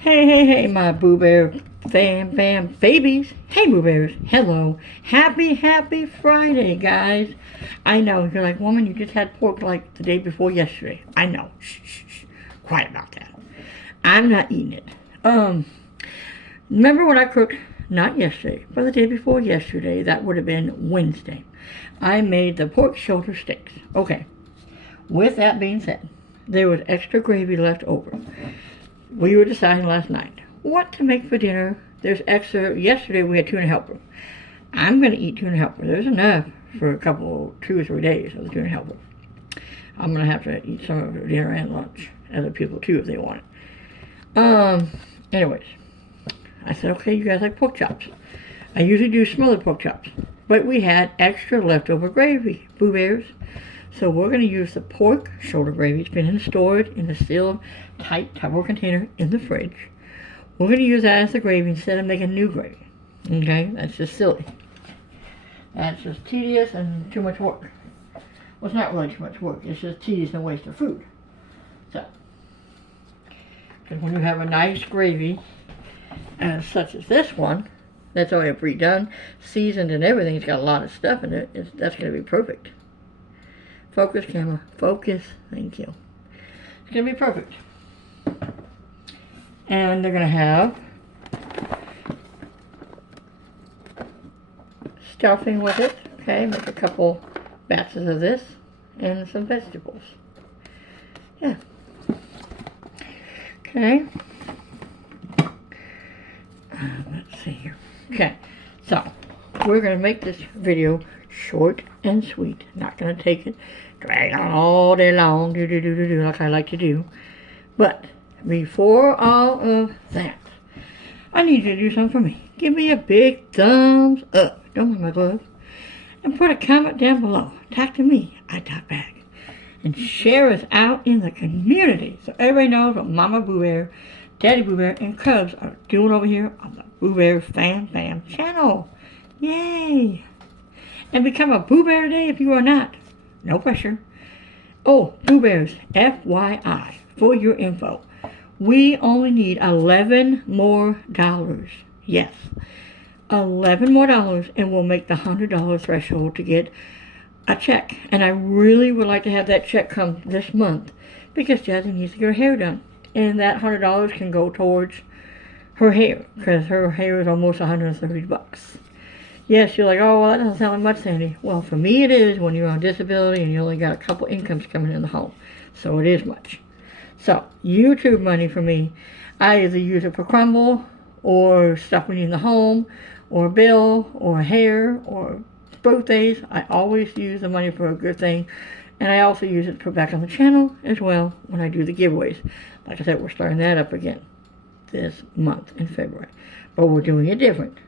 Hey, my Boo Bear fam babies. Hey, Boo Bears. Hello. Happy Friday, guys. I know, you're like, woman, you just had pork like the day before yesterday. I know. Shh. Quiet about that. I'm not eating it. Remember when I cooked, not yesterday, but the day before yesterday, that would have been Wednesday. I made the pork shoulder steaks. Okay. With that being said, there was extra gravy left over. We were deciding last night what to make for dinner. There's extra. Yesterday we had tuna helper. I'm going to eat tuna helper. There's enough for a couple, 2 or 3 days of the tuna helper. I'm going to have to eat some of it for dinner and lunch. Other people too if they want it. Anyways, I said, okay, you guys like pork chops. I usually do smothered pork chops. But we had extra leftover gravy, Boo Bears. So we're going to use the pork shoulder gravy. It's been stored in a sealed, tight Tupperware container in the fridge. We're going to use that as the gravy instead of making new gravy. Okay? That's just silly. That's just tedious and too much work. Well, it's not really too much work. It's just tedious and waste of food. So, because when you have a nice gravy, such as this one, that's already pre-done, seasoned and everything, it's got a lot of stuff in it, that's going to be perfect. Focus, camera. Focus. Thank you. It's going to be perfect. And they're going to have stuffing with it. Okay, make a couple batches of this. And some vegetables. Yeah. Okay. Let's see here. Okay. So, we're going to make this video short and sweet. Not going to take it, drag on all day long, do like I like to do. But before all of that, I need you to do something for me. Give me a big thumbs up. Don't mind my gloves. And put a comment down below. Talk to me. I talk back. And share us out in the community so everybody knows what Mama Boo Bear, Daddy Boo Bear, and Cubs are doing over here on the Boo Bear Fam channel. Yay! And become a Boo Bear today if you are not. No pressure. Oh, Boo Bears, FYI, for your info, we only need $11 more. Yes, $11 more, and we'll make the $100 threshold to get a check. And I really would like to have that check come this month because Jazzy needs to get her hair done. And that $100 can go towards her hair because her hair is almost $130. Yes, you're like, oh, well, that doesn't sound like much, Sandy. Well, for me it is when you're on disability and you only got a couple incomes coming in the home. So it is much. So, YouTube money for me, I either use it for crumble or stuff we need in the home or bill or hair or birthdays. I always use the money for a good thing. And I also use it to put back on the channel as well when I do the giveaways. Like I said, we're starting that up again this month in February. But we're doing it different.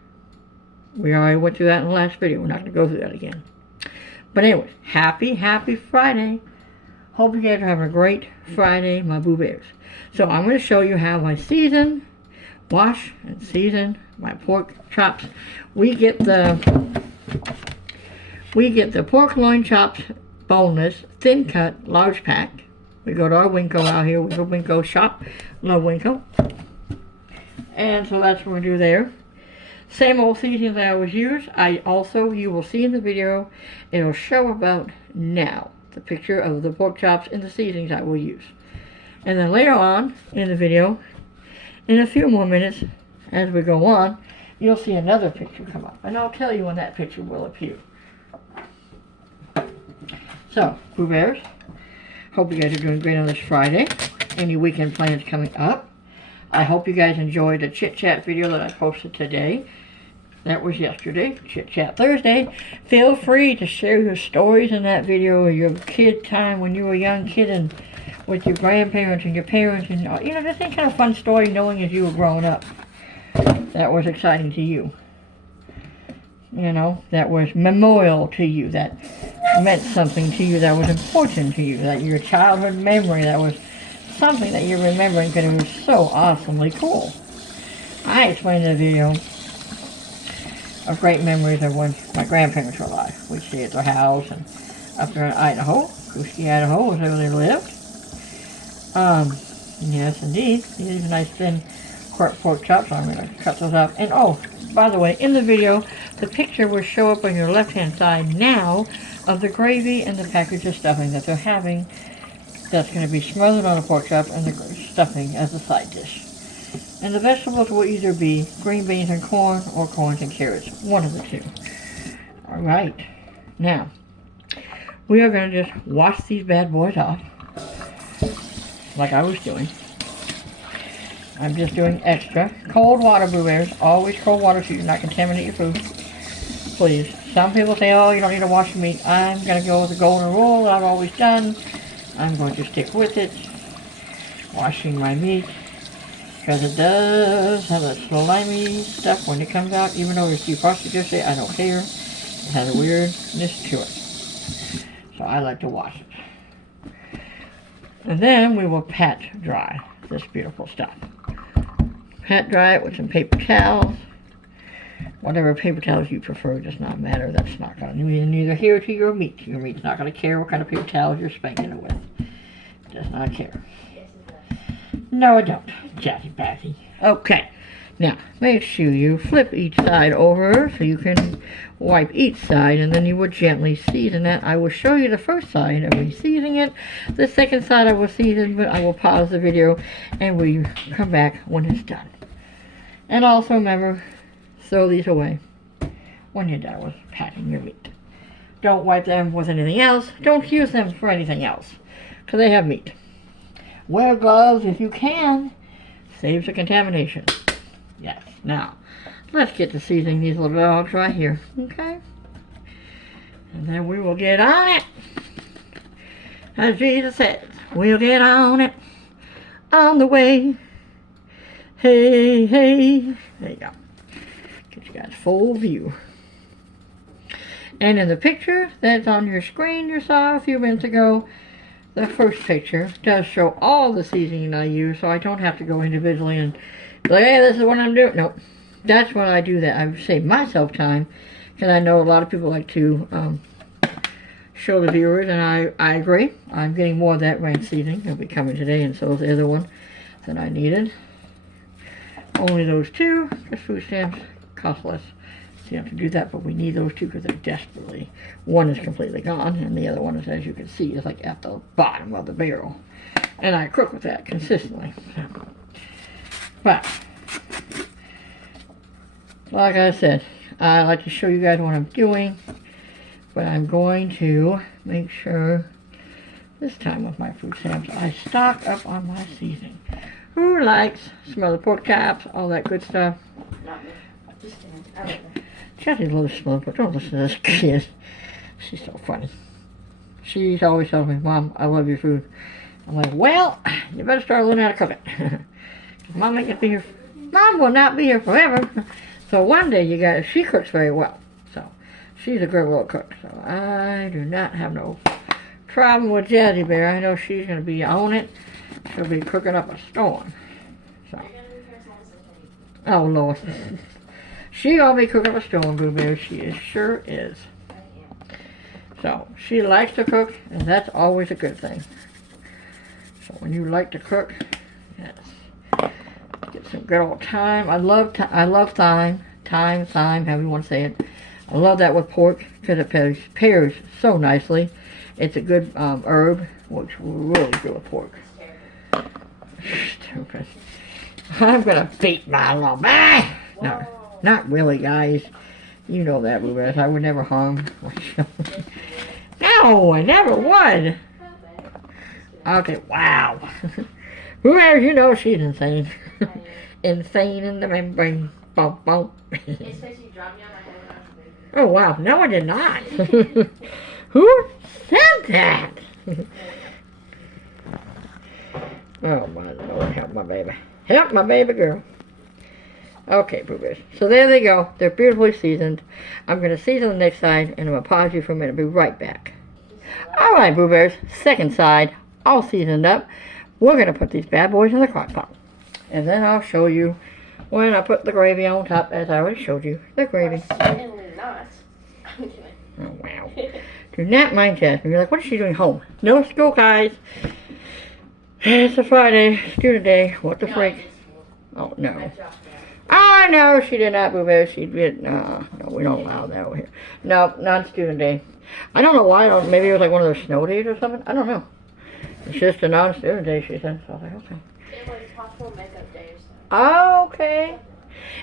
We already went through that in the last video. We're not going to go through that again. But anyways, happy Friday. Hope you guys are having a great Friday, my Boo Bears. So I'm going to show you how I wash and season my pork chops. We get the pork loin chops, boneless, thin cut, large pack. We go to our Winco out here. We go Winco shop. Love Winco. And so that's what we do there. Same old seasonings I always use. You will see in the video, it'll show about now, the picture of the pork chops and the seasonings I will use. And then later on in the video, in a few more minutes, as we go on, you'll see another picture come up. And I'll tell you when that picture will appear. So, Boo Bears, hope you guys are doing great on this Friday. Any weekend plans coming up? I hope you guys enjoyed the Chit Chat video that I posted today. That was yesterday, Chit Chat Thursday. Feel free to share your stories in that video or your kid time when you were a young kid and with your grandparents and your parents and, you know, just any kind of fun story knowing as you were growing up that was exciting to you. You know, that was memorial to you, that meant something to you, that was important to you, that your childhood memory, that was something that you're remembering because it was so awesomely cool. I explained in the video of great memories of when my grandparents were alive. We'd stay at their house and up there in Idaho. Kuski, Idaho was where they lived. Yes, indeed. These are nice thin pork chops, so I'm going to cut those up. And oh, by the way, in the video, the picture will show up on your left-hand side now of the gravy and the package of stuffing that they're having. That's going to be smothered on the pork chop and the stuffing as a side dish. And the vegetables will either be green beans and corn or corns and carrots. One of the two. Alright. Now, we are going to just wash these bad boys off. Like I was doing. I'm just doing extra. Cold water, Boo Bears. Always cold water so you do not contaminate your food. Please. Some people say, oh, you don't need to wash your meat. I'm going to go with the golden rule that I've always done. I'm going to stick with it. Washing my meat. Because it does have that slimy stuff when it comes out. Even though it's defrosted yesterday, I don't care. It has a weirdness to it. So I like to wash it. And then we will pat dry this beautiful stuff. Pat dry it with some paper towels. Whatever paper towels you prefer does not matter. That's not going to be neither here to your meat. Your meat's not going to care what kind of paper towels you're spanking it with. It does not care. No, I don't. Jazzy Bazzy. Okay. Now, make sure you flip each side over so you can wipe each side, and then you will gently season it. I will show you the first side of me seasoning it. The second side I will season, but I will pause the video and we come back when it's done. And also remember, throw these away when you're done with patting your meat. Don't wipe them with anything else. Don't use them for anything else, because they have meat. Wear gloves if you can. Saves the contamination. Yes. Now, let's get to seasoning these little dogs right here. Okay? And then we will get on it. As Jesus says, we'll get on it. On the way. Hey, hey. There you go. Get you guys full view. And in the picture that's on your screen you saw a few minutes ago, the first picture does show all the seasoning I use, so I don't have to go individually and be like, hey, this is what I'm doing. No, that's when I do that. I save myself time, because I know a lot of people like to show the viewers, and I agree. I'm getting more of that ranch seasoning. It'll be coming today, and so is the other one that I needed. Only those two, because food stamps cost less. So you have to do that, but we need those two because they're desperately. One is completely gone, and the other one is, as you can see, is like at the bottom of the barrel. And I cook with that consistently. But, like I said, I like to show you guys what I'm doing, but I'm going to make sure this time with my food stamps I stock up on my seasoning. Who likes smother pork chops, all that good stuff? Not me. Just kidding. I don't know. Jesse loves smothered pork. Don't listen to this kid. She's so funny. She's always telling me, Mom, I love your food. I'm like, well, you better start learning how to cook it. Mom ain't gonna be here. Mom will not be here forever. So one day you got. She cooks very well. So she's a great little cook. So I do not have no problem with Jazzy Bear. I know she's gonna be on it. She'll be cooking up a storm. So. Oh Lord. She gonna be cooking up a storm, Boo Bear. Sure is. So she likes to cook, and that's always a good thing. So when you like to cook, yes, get some good old thyme. I love thyme, however you want to say it. I love that with pork because it pairs so nicely. It's a good herb, which will really go with pork. Stupid. I'm gonna beat my little man. No, not really, guys. You know that, Boo Bears. I would never harm my children. No, I never would. Okay, wow. Boo Bears, you know she's insane. Insane in the membrane. Bump, bump. Oh, wow. No, I did not. Who said that? Oh, my Lord, help my baby. Help my baby girl. Okay, Boo Bears. So there they go. They're beautifully seasoned. I'm going to season the next side, and I'm going to pause you for a minute. Be right back. All right, Boo Bears. Second side, all seasoned up. We're going to put these bad boys in the crock pot. And then I'll show you when I put the gravy on top, as I already showed you. The gravy. Certainly not. I'm kidding. Oh, wow. Do not mind Jasmine. You're like, what is she doing home? No school, guys. It's a Friday, student day. What the freak? Oh, no. I dropped that. Oh, no, she did not, Boo Bear. She did, no, we don't allow that over here. No, not student day. I don't know why. Maybe it was like one of those snow days or something. I don't know. It's just a non-student day, she said. So I was like, okay. It was possible makeup day or something. Oh, okay.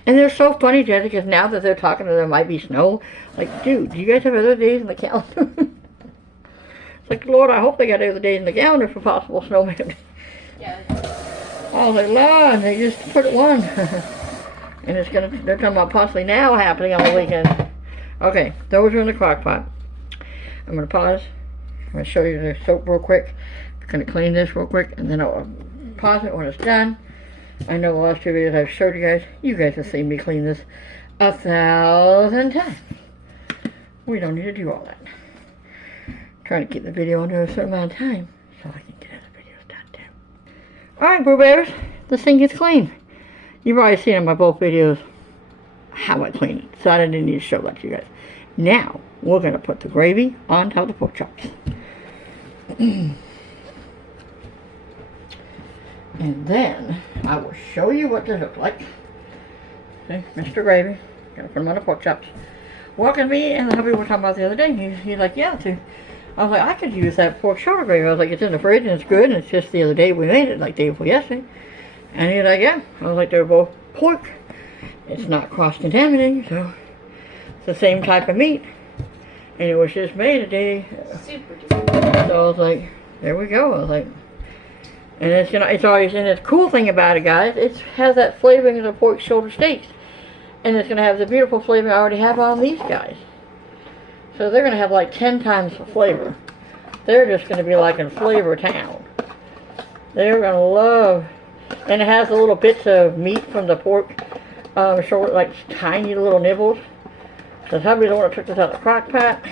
And they're so funny, Jesse, because now that they're talking to there might be snow, like, dude, do you guys have other days in the calendar? It's like, Lord, I hope they got other days in the calendar for possible snow makeup. Yeah. Oh, they Lord, they just put it one. And it's gonna, they're talking about possibly now happening on the weekend. Okay, those are in the crock pot. I'm gonna pause. I'm gonna show you the soap real quick. I'm gonna clean this real quick, and then I'll pause it when it's done. I know the last two videos I've showed you guys have seen me clean this 1,000 times. We don't need to do all that. I'm trying to keep the video under a certain amount of time so I can get other videos done too. Alright, Boo Bears, this thing gets clean. You've already seen in my both videos how I clean it, so I didn't need to show that to you guys. Now, we're going to put the gravy on top of the pork chops. And then, I will show you what they look like. See, Mr. Gravy. Gonna put them on the pork chops. Walking me and the hubby were talking about the other day. He's like, yeah, too. I was like, I could use that pork shoulder gravy. I was like, it's in the fridge and it's good. And it's just the other day we made it, like day before yesterday. And he's like, yeah. I was like, they're both pork. It's not cross-contaminating, so it's the same type of meat. And it was just made a day. Super duper. So I was like, there we go. I was like, and it's, you know, it's always, and the cool thing about it, guys, it has that flavoring of the pork shoulder steaks. And it's going to have the beautiful flavor I already have on these guys. So they're going to have like 10 times the flavor. They're just going to be like in flavor town. They're going to love, and it has the little bits of meat from the pork, shoulder, like tiny little nibbles. So hubby the one that took this out of the crock pot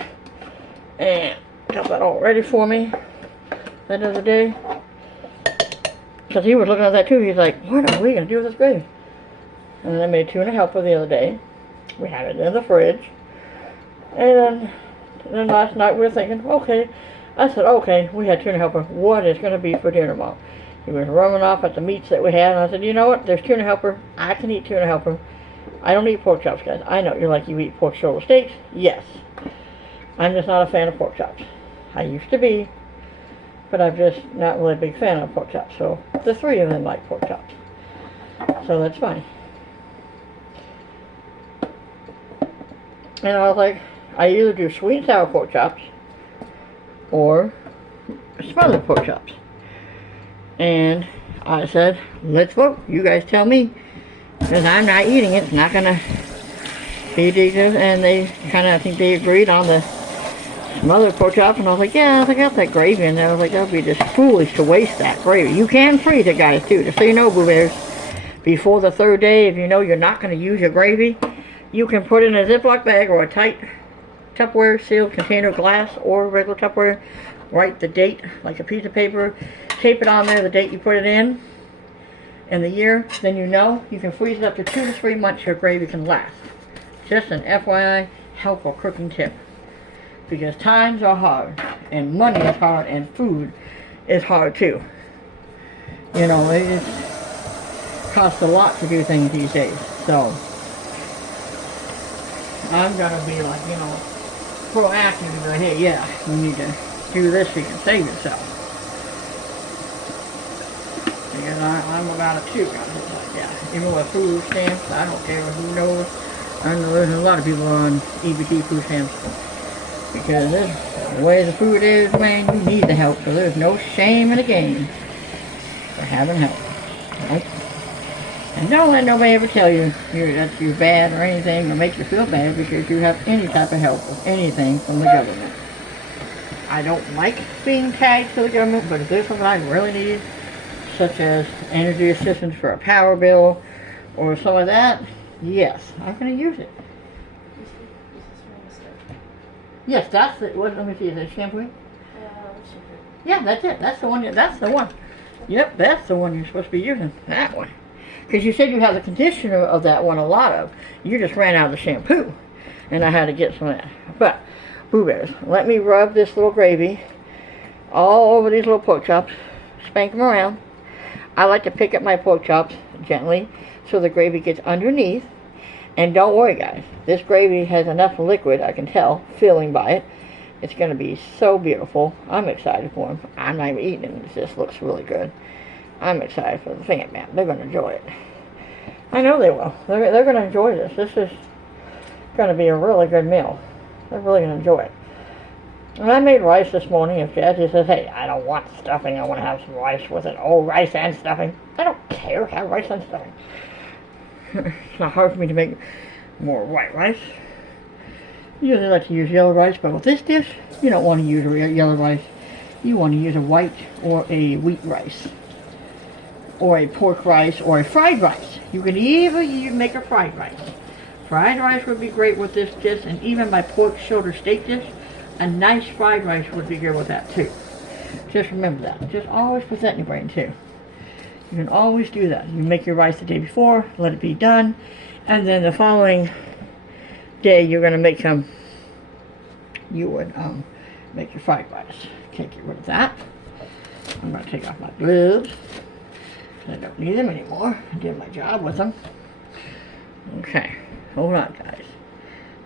and got that all ready for me that other day. Because he was looking at that too. He's like, what are we going to do with this gravy? And then I made tuna helper the other day. We had it in the fridge. And then last night we were thinking, okay. I said, okay, we had tuna helper. What is going to be for dinner, Mom? He was running off at the meats that we had. And I said, you know what? There's tuna helper. I can eat tuna helper. I don't eat pork chops, guys. I know you're like, you eat pork shoulder steaks. Yes. I'm just not a fan of pork chops. I used to be. But I'm just not really a big fan of pork chops. So the three of them like pork chops. So that's fine. And I was like, I either do sweet and sour pork chops or smothered pork chops. And I said, let's vote. You guys tell me. Because I'm not eating it. It's not going to be addictive. And they kind of, I think they agreed on the smothered pork chops. And I was like, yeah, I got that gravy in there. I was like, that would be just foolish to waste that gravy. You can freeze it, guys, too. Just so you know, Boo Bears, before the third day, if you know you're not going to use your gravy, you can put it in a Ziploc bag or a tight Tupperware sealed container, glass or regular Tupperware. Write the date, like a piece of paper. Tape it on there, the date you put it in, and the year. Then you know you can freeze it up to 2 to 3 months. Your gravy can last. Just an FYI, helpful cooking tip. Because times are hard, and money is hard, and food is hard too. You know, it costs a lot to do things these days. So I'm gonna be like, you know, proactive and go, hey, yeah, you need to do this so you can save yourself. Because I'm about it too, guys. It's like, yeah, even with food stamps, I don't care who knows. I know there's a lot of people on EBT food stamps. Because the way the food is, man, you need the help. So there's no shame in the game for having help. Nope. And don't let nobody ever tell you that you're bad or anything or make you feel bad because you have any type of help with anything from the government. I don't like being tagged to the government, but if there's something I really need, such as energy assistance for a power bill or some of that, yes, I'm going to use it. Yes, that's the, what, let me see, is it shampoo? Yeah, that's it. That's the one. That's the one. Yep, that's the one you're supposed to be using. That one. Because you said you have the conditioner of that one a lot of. You just ran out of the shampoo. And I had to get some of that. But, Boo Bears, let me rub this little gravy all over these little pork chops. Spank them around. I like to pick up my pork chops gently so the gravy gets underneath. And don't worry, guys. This gravy has enough liquid, I can tell, feeling by it. It's going to be so beautiful. I'm excited for them. I'm not even eating it. It just looks really good. I'm excited for the fam bam. They're going to enjoy it. I know they will. They're going to enjoy this. This is going to be a really good meal. They're really going to enjoy it. And I made rice this morning. If Jazzy says, hey, I don't want stuffing, I want to have some rice with it. Oh, rice and stuffing. I don't care. Have rice and stuffing. It's not hard for me to make more white rice. Usually I like to use yellow rice, but with this dish, you don't want to use a yellow rice. You want to use a white or a wheat rice, or a pork rice, or a fried rice. You can even make a fried rice. Fried rice would be great with this dish, and even my pork shoulder steak dish, a nice fried rice would be good with that too. Just remember that. Just always put that in your brain too. You can always do that. You make your rice the day before, let it be done, and then the following day you're going to make you would make your fried rice. Can't get rid of that. I'm going to take off my gloves. I don't need them anymore. I did my job with them. Okay, hold on, guys.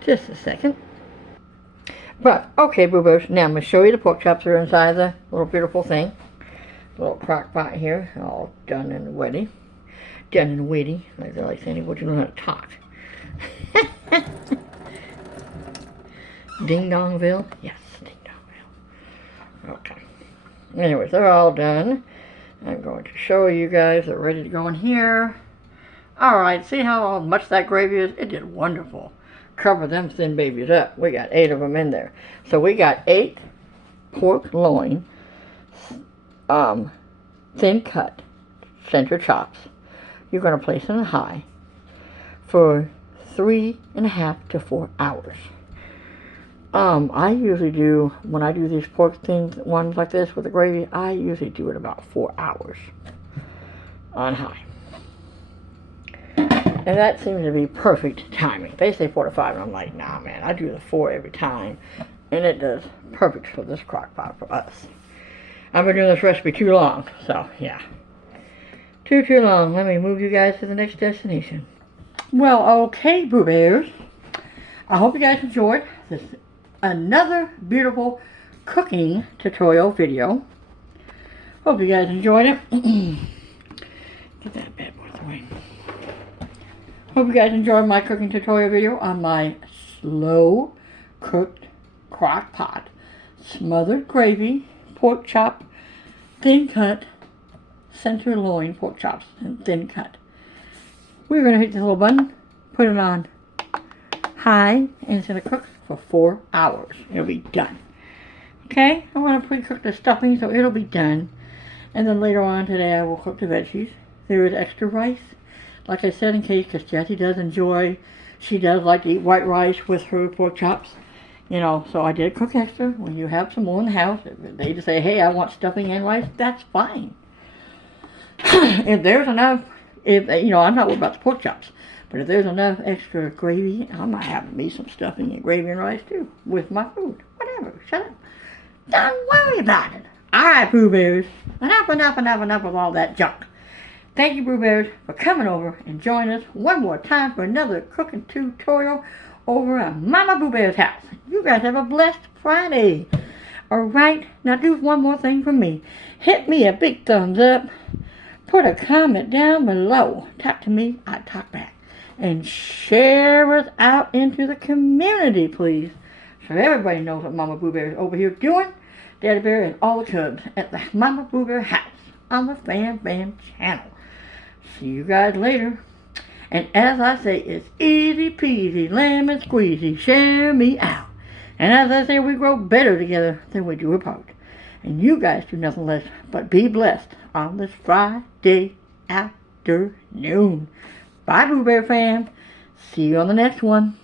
Just a second. But, okay, boo-boos, now I'm going to show you the pork chops that are inside the little beautiful thing. Little crock pot here, all done and ready. Done and waiting. Like they like saying, would you know how to talk? Ding Dongville? Yes, Ding Dongville. Okay. Anyways, they're all done. I'm going to show you guys they're ready to go in here. Alright, see how much that gravy is? It did wonderful. Cover them thin babies up. We got 8 of them in there. So we got 8 pork loin, thin cut center chops. You're going to place them high for 3.5 to 4 hours. I usually do, when I do these pork things, ones like this with the gravy, I usually do it about 4 hours on high. And that seems to be perfect timing. They say 4 to 5, and I'm like, nah, man, I do the 4 every time. And it does perfect for this crock pot for us. I've been doing this recipe too long, so yeah. Too long. Let me move you guys to the next destination. Well, okay, Boo Bears. I hope you guys enjoyed this another beautiful cooking tutorial video. Hope you guys enjoyed it. Get that bad boy away. Hope you guys enjoyed my cooking tutorial video on my slow cooked crock pot smothered gravy pork chop thin cut center loin pork chops and thin cut. We're going to hit this little button, put it on high, and it's going to cook for 4 hours. It'll be done. Okay, I want to pre-cook the stuffing so it'll be done. And then later on today I will cook the veggies. There is extra rice. Like I said, in case, because Jessie does enjoy, she does like to eat white rice with her pork chops. You know, so I did cook extra. When you have some more in the house, if they just say, hey, I want stuffing and rice, that's fine. If there's enough, I'm not worried about the pork chops. But if there's enough extra gravy, I might have me some stuffing and gravy and rice too, with my food. Whatever, shut up. Don't worry about it. Alright, Pooh Bears. Enough of all that junk. Thank you, Pooh Bears, for coming over and joining us one more time for another cooking tutorial over at Mama Pooh Bear's house. You guys have a blessed Friday. Alright, now do one more thing for me. Hit me a big thumbs up. Put a comment down below. Talk to me, I talk back. And share us out into the community, please. So everybody knows what Mama Pooh Bear is over here doing. Daddy Bear and all the cubs at the Mama Pooh Bear house on the Fam Bam channel. See you guys later. And as I say, it's easy peasy, lemon squeezy, share me out. And as I say, we grow better together than we do apart. And you guys do nothing less but be blessed on this Friday afternoon. Bye, Pooh Bear fam. See you on the next one.